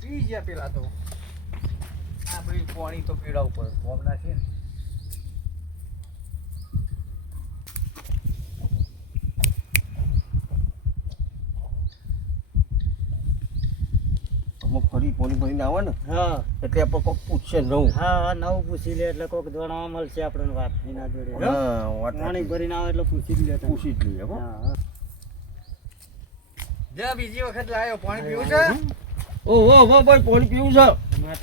પી ગયા પેલા તો આપણી પાણી તો પીડાવું પડે ફોર્મ નાખીએ ને ફરી પાણી ભરીને આવે ને હા એટલે આપણે કોક પૂછશે નવું. હા નવું પૂછી લે એટલે કોઈક જાણવા મળશે આપણને વાત એના જોડે હા વાત પાણી ભરીને આવે એટલે પૂછી જ લે પૂછી જ લઈએ હો. હા જ્યાં બીજી વખત લાવ્યો પાણી પીવું છે ઓહો હો ભાઈ પાણી પીવું છે.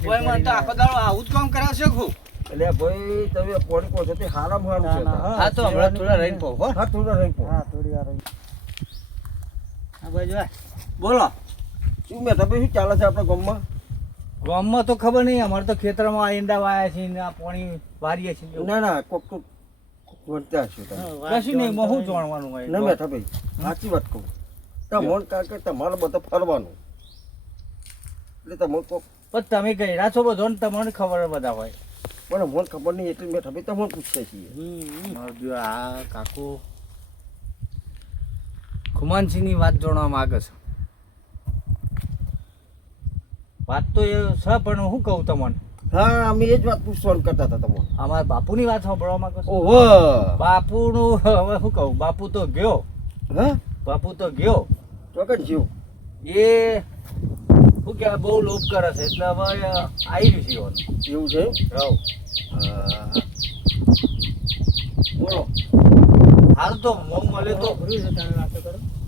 કોઈ મને તો આખો દાડો આવું જ કામ કરાવશે ખુબ એટલે ભાઈ તમે પાણી કહો છો તે હારામાં હારું છે. હા તો હમણાં થોડા રહીને પાઉં હો હા થોડા રહી પો. હા થોડી વાર હા બાજુ આ બોલો શું મેં તમે શું ચાલે છે આપણા ગામમાં? ગામમાં તો ખબર નહીં અમારે તો ખેતરમાં ઈંડા વાયા છે ને આ પાણી વારીએ છીએ ના ના કોક તો વળતા છે તમે. કશું નહીં એમાં શું જાણવાનું હોય ના બેઠા ભાઈ સાચી વાત કહું તમારે કારણ કે તમારે બધા ફરવાનું એટલે તમે કોક પણ તમે ગયડા છો બધો ને તમને ખબર બધા હોય પણ મને ખબર નહીં એટલે બેઠા ભાઈ તમને પૂછીએ છીએ. મારું જો આ કાકુ ખુમાનસિંહની વાત જાણવા માગે છે વાત તો એ છે પણ હું કહું તમને હા અમે એ જ વાત પૂછવાનું કરતા હતા તમને. અમારા બાપુની વાત સાંભળવા માંગો છો ઓહો બાપુનું હવે શું કહું બાપુ તો ગયો હા બાપુ તો ગયો તો કઈ જીવ એ શું કહેવાય બહુ લોભ કરે છે એટલે હવે આવી રહ્યું છે એવું છે એમ? રહો હા. બોલો હાલ તો હું મળે તો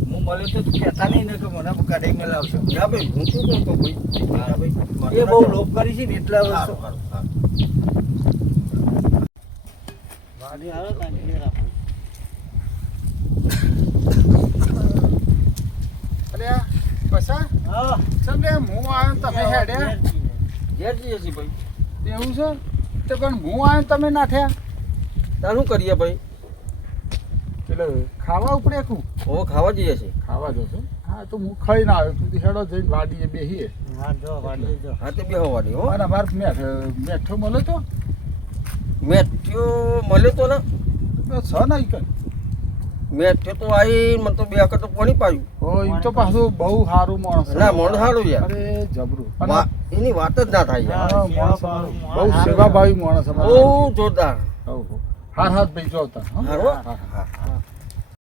હું મળે તો કહેતા નહીં ને કે મને કાઢી મેળવશો હા ભાઈ હું શું કહું તો ભાઈ હા ભાઈ એ બહુ લોભ કરી છે ને એટલે હવે સારું સારું હા. વાડી આવે કાંઈ રાખો અલ્યા પસા હા સમજે હું આવ્યો ને તમે હેડ્યા ઘેર જઈએ છીએ ભાઈ. એવું છે તો પણ હું આવ્યો ને તમે ના થયા તાર શું કરીએ ભાઈ? એટલે ખાવા ઉપડે કું હવે ખાવા જઈએ છીએ. ખાવા જશો હા તો હું ખાઈને આવ્યો તું હેડો જઈને વાડીએ બેહીએ હા જો વાડી જો હા તે બે હવાની હો. અને અમારે મેઠો મળે તો મેઠ્યો મળ્યો તો ને છ નહીં કઈ મેઠ્યો તો આવી મને તો બે વખત તો પાણી પાયું. હો એમ તો પાછું બહુ સારું માણસ ના મોણ સારું યાર. અરે જબરું અને એની વાત જ ના થાય યાર. હા, માણસ બહુ સેવાભાવી માણસ બહુ જોરદાર. હાર હાથ ભાઈ જોતા હારું હો? હા હા હા.